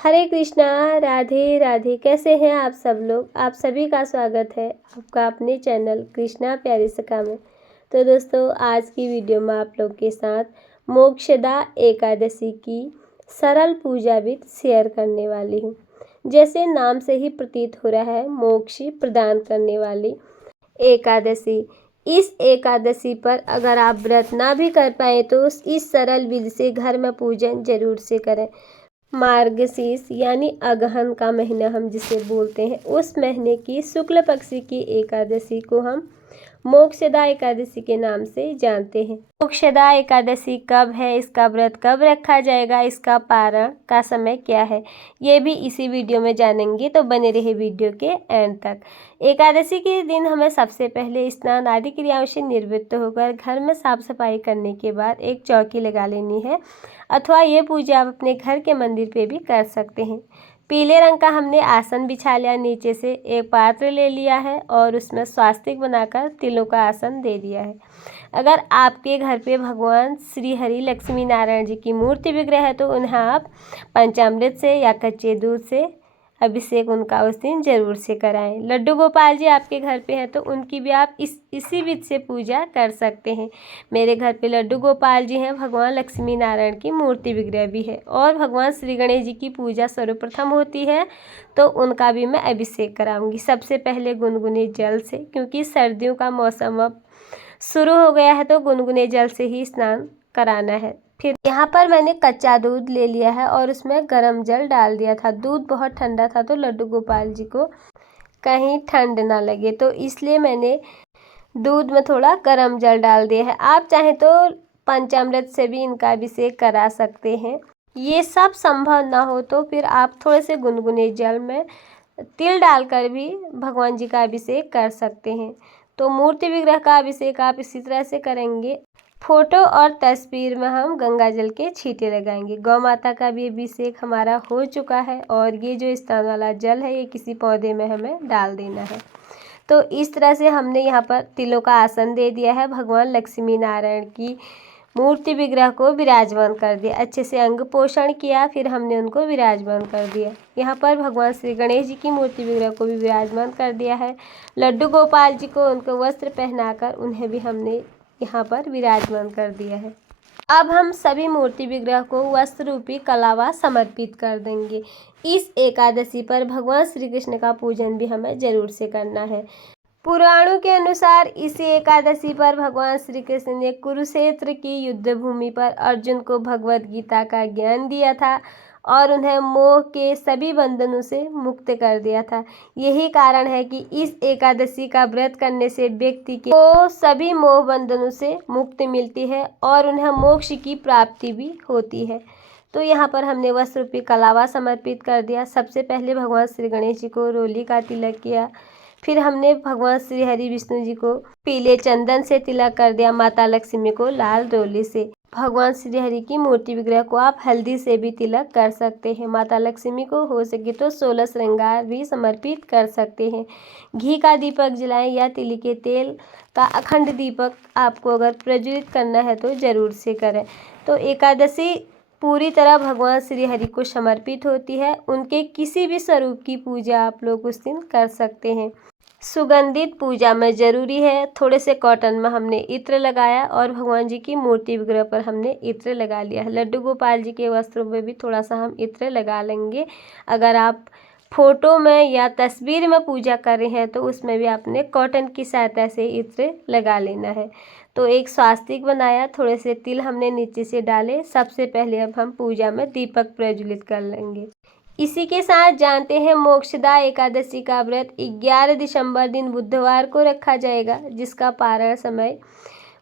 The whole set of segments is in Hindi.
हरे कृष्णा। राधे राधे। कैसे हैं आप सब लोग? आप सभी का स्वागत है आपका अपने चैनल कृष्णा प्यारी सखा में। तो दोस्तों, आज की वीडियो में आप लोग के साथ मोक्षदा एकादशी की सरल पूजा विधि शेयर करने वाली हूँ। जैसे नाम से ही प्रतीत हो रहा है, मोक्ष प्रदान करने वाली एकादशी। इस एकादशी पर अगर आप व्रत ना भी कर पाए तो इस सरल विधि से घर में पूजन जरूर से करें। मार्गशीर्ष यानी अगहन का महीना हम जिसे बोलते हैं, उस महीने की शुक्ल पक्ष की एकादशी को हम मोक्षदा एकादशी के नाम से जानते हैं। मोक्षदा एकादशी कब है, इसका व्रत कब रखा जाएगा, इसका पारण का समय क्या है, ये भी इसी वीडियो में जानेंगे। तो बने रहे वीडियो के एंड तक। एकादशी के दिन हमें सबसे पहले स्नान आदि क्रियाओं से निवृत्त होकर घर में साफ सफाई करने के बाद एक चौकी लगा लेनी है, अथवा ये पूजा आप अपने घर के मंदिर पे भी कर सकते हैं। पीले रंग का हमने आसन बिछा लिया, नीचे से एक पात्र ले लिया है और उसमें स्वास्तिक बनाकर तिलों का आसन दे दिया है। अगर आपके घर पे भगवान श्री हरि लक्ष्मी नारायण जी की मूर्ति विग्रह है तो उन्हें आप पंचामृत से या कच्चे दूध से अभिषेक उनका उस दिन जरूर से कराएं। लड्डू गोपाल जी आपके घर पे हैं तो उनकी भी आप इसी विधि से पूजा कर सकते हैं। मेरे घर पे लड्डू गोपाल जी हैं, भगवान लक्ष्मी नारायण की मूर्ति विग्रह भी है और भगवान श्री गणेश जी की पूजा सर्वप्रथम होती है, तो उनका भी मैं अभिषेक कराऊंगी। सबसे पहले गुनगुने जल से, क्योंकि सर्दियों का मौसम अब शुरू हो गया है, तो गुनगुने जल से ही स्नान कराना है। फिर यहाँ पर मैंने कच्चा दूध ले लिया है और उसमें गर्म जल डाल दिया था। दूध बहुत ठंडा था तो लड्डू गोपाल जी को कहीं ठंड ना लगे, तो इसलिए मैंने दूध में थोड़ा गर्म जल डाल दिया है। आप चाहें तो पंचामृत से भी इनका अभिषेक करा सकते हैं। ये सब संभव ना हो तो फिर आप थोड़े से गुनगुने जल में तिल डालकर भी भगवान जी का अभिषेक कर सकते हैं। तो मूर्ति विग्रह का अभिषेक आप इसी तरह से करेंगे। फोटो और तस्वीर में हम गंगा जल के छींटे लगाएंगे। गौ माता का भी अभिषेक हमारा हो चुका है और ये जो स्नान वाला जल है ये किसी पौधे में हमें डाल देना है। तो इस तरह से हमने यहाँ पर तिलों का आसन दे दिया है, भगवान लक्ष्मी नारायण की मूर्ति विग्रह को विराजमान कर दिया, अच्छे से अंग पोषण किया, फिर हमने उनको विराजमान कर दिया। यहाँ पर भगवान श्री गणेश जी की मूर्ति विग्रह को भी विराजमान कर दिया है। लड्डू गोपाल जी को उनको वस्त्र पहनाकर उन्हें भी हमने यहाँ पर विराजमान कर दिया है। अब हम सभी मूर्ति विग्रह को वस्त्र रूपी कलावा समर्पित कर देंगे। इस एकादशी पर भगवान श्री कृष्ण का पूजन भी हमें जरूर से करना है। पुराणों के अनुसार इसी एकादशी पर भगवान श्री कृष्ण ने कुरुक्षेत्र की युद्ध भूमि पर अर्जुन को भगवत गीता का ज्ञान दिया था और उन्हें मोह के सभी बंधनों से मुक्त कर दिया था। यही कारण है कि इस एकादशी का व्रत करने से व्यक्ति को सभी मोह बंधनों से मुक्ति मिलती है और उन्हें मोक्ष की प्राप्ति भी होती है। तो यहाँ पर हमने वस्त्र रूपी कलावा समर्पित कर दिया। सबसे पहले भगवान श्री गणेश जी को रोली का तिलक किया, फिर हमने भगवान श्री हरि विष्णु जी को पीले चंदन से तिलक कर दिया, माता लक्ष्मी को लाल रोली से। भगवान श्री हरि की मूर्ति विग्रह को आप हल्दी से भी तिलक कर सकते हैं। माता लक्ष्मी को हो सके तो 16 श्रृंगार भी समर्पित कर सकते हैं। घी का दीपक जलाएं या तिल के तेल का अखंड दीपक आपको अगर प्रज्वलित करना है तो जरूर से करें। तो एकादशी पूरी तरह भगवान श्री हरि को समर्पित होती है। उनके किसी भी स्वरूप की पूजा आप लोग उस दिन कर सकते हैं। सुगंधित पूजा में जरूरी है। थोड़े से कॉटन में हमने इत्र लगाया और भगवान जी की मूर्ति विग्रह पर हमने इत्र लगा लिया है। लड्डू गोपाल जी के वस्त्रों में भी थोड़ा सा हम इत्र लगा लेंगे। अगर आप फोटो में या तस्वीर में पूजा कर रहे हैं तो उसमें भी आपने कॉटन की सहायता से इत्र लगा लेना है। तो एक स्वास्तिक बनाया, थोड़े से तिल हमने नीचे से डाले। सबसे पहले अब हम पूजा में दीपक प्रज्वलित कर लेंगे। इसी के साथ जानते हैं मोक्षदा एकादशी का व्रत 11 दिसंबर दिन बुधवार को रखा जाएगा, जिसका पारण समय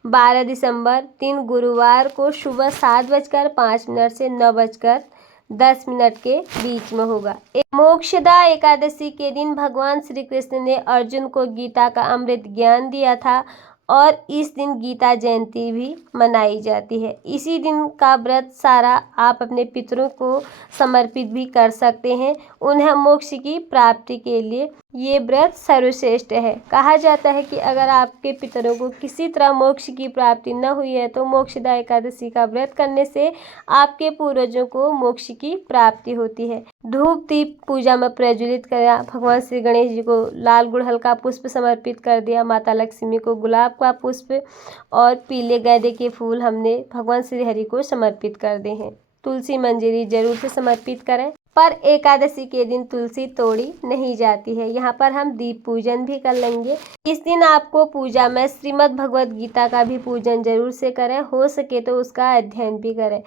12 दिसंबर दिन गुरुवार को सुबह 7:05 से 9:10 के बीच में होगा। मोक्षदा एकादशी के दिन भगवान श्री कृष्ण ने अर्जुन को गीता का अमृत ज्ञान दिया था और इस दिन गीता जयंती भी मनाई जाती है। इसी दिन का व्रत सारा आप अपने पितरों को समर्पित भी कर सकते हैं, उन्हें मोक्ष की प्राप्ति के लिए ये व्रत सर्वश्रेष्ठ है। कहा जाता है कि अगर आपके पितरों को किसी तरह मोक्ष की प्राप्ति न हुई है तो मोक्षदा एकादशी का व्रत करने से आपके पूर्वजों को मोक्ष की प्राप्ति होती है। धूप दीप पूजा में प्रज्वलित किया, भगवान श्री गणेश जी को लाल गुड़हल का पुष्प समर्पित कर दिया, माता लक्ष्मी को गुलाब का पुष्प और पीले गेंदे के फूल हमने भगवान श्री हरि को समर्पित कर दे हैं। तुलसी मंजरी जरूर से समर्पित करें, पर एकादशी के दिन तुलसी तोड़ी नहीं जाती है। यहाँ पर हम दीप पूजन भी कर लेंगे। इस दिन आपको पूजा में श्रीमद् भगवद गीता का भी पूजन जरूर से करें, हो सके तो उसका अध्ययन भी करें।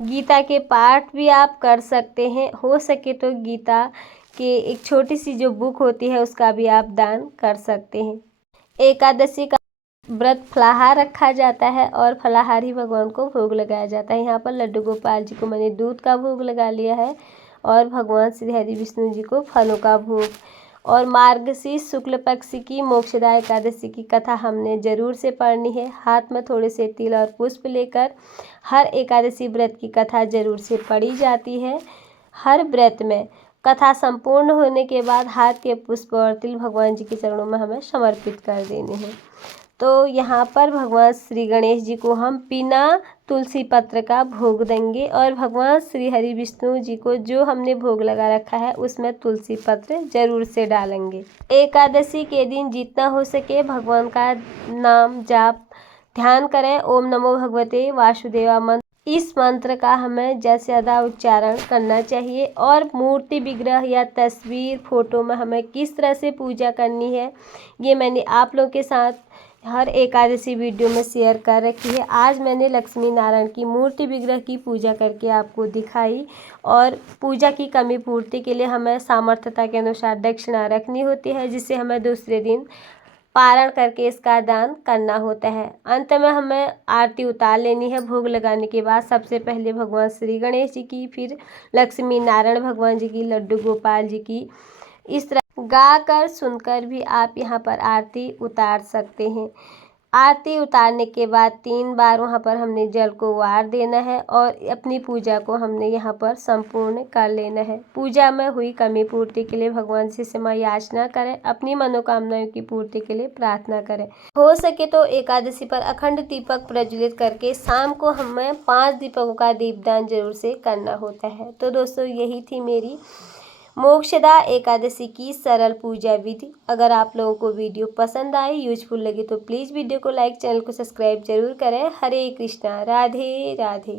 गीता के पाठ भी आप कर सकते हैं, हो सके तो गीता के एक छोटी सी जो बुक होती है उसका भी आप दान कर सकते हैं। एकादशी का व्रत फलाहार रखा जाता है और फलाहार ही भगवान को भोग लगाया जाता है। यहाँ पर लड्डू गोपाल जी को मैंने दूध का भोग लगा लिया है और भगवान श्री हरि विष्णु जी को फलों का भोग। और मार्गशीर्ष शुक्ल पक्ष की मोक्षदा एकादशी की कथा हमने जरूर से पढ़नी है। हाथ में थोड़े से तिल और पुष्प लेकर हर एकादशी व्रत की कथा जरूर से पढ़ी जाती है। हर व्रत में कथा संपूर्ण होने के बाद हाथ के पुष्प और तिल भगवान जी के चरणों में हमें समर्पित कर देने हैं। तो यहाँ पर भगवान श्री गणेश जी को हम बिना तुलसी पत्र का भोग देंगे और भगवान श्री हरि विष्णु जी को जो हमने भोग लगा रखा है उसमें तुलसी पत्र जरूर से डालेंगे। एकादशी के दिन जितना हो सके भगवान का नाम जाप ध्यान करें। ओम नमो भगवते वासुदेवा मंत्र, इस मंत्र का हमें ज़्यादा से ज़्यादा उच्चारण करना चाहिए। और मूर्ति विग्रह या तस्वीर फोटो में हमें किस तरह से पूजा करनी है ये मैंने आप लोगों के साथ हर एकादशी वीडियो में शेयर कर रखी है। आज मैंने लक्ष्मी नारायण की मूर्ति विग्रह की पूजा करके आपको दिखाई। और पूजा की कमी पूर्ति के लिए हमें सामर्थ्यता के अनुसार दक्षिणा रखनी होती है, जिससे हमें दूसरे दिन पारण करके इसका दान करना होता है। अंत में हमें आरती उतार लेनी है। भोग लगाने के बाद सबसे पहले भगवान श्री गणेश जी की, फिर लक्ष्मी नारायण भगवान जी की, लड्डू गोपाल जी की। इस तरह गा कर सुनकर भी आप यहाँ पर आरती उतार सकते हैं। आरती उतारने के बाद 3 बार वहाँ पर हमने जल को वार देना है और अपनी पूजा को हमने यहाँ पर संपूर्ण कर लेना है। पूजा में हुई कमी पूर्ति के लिए भगवान से क्षमा याचना करें, अपनी मनोकामनाओं की पूर्ति के लिए प्रार्थना करें। हो सके तो एकादशी पर अखंड दीपक प्रज्वलित करके शाम को हमें 5 दीपकों का दीपदान जरूर से करना होता है। तो दोस्तों यही थी मेरी मोक्षदा एकादशी की सरल पूजा विधि। अगर आप लोगों को वीडियो पसंद आई, यूजफुल लगे तो प्लीज़ वीडियो को लाइक, चैनल को सब्सक्राइब जरूर करें। हरे कृष्णा, राधे राधे।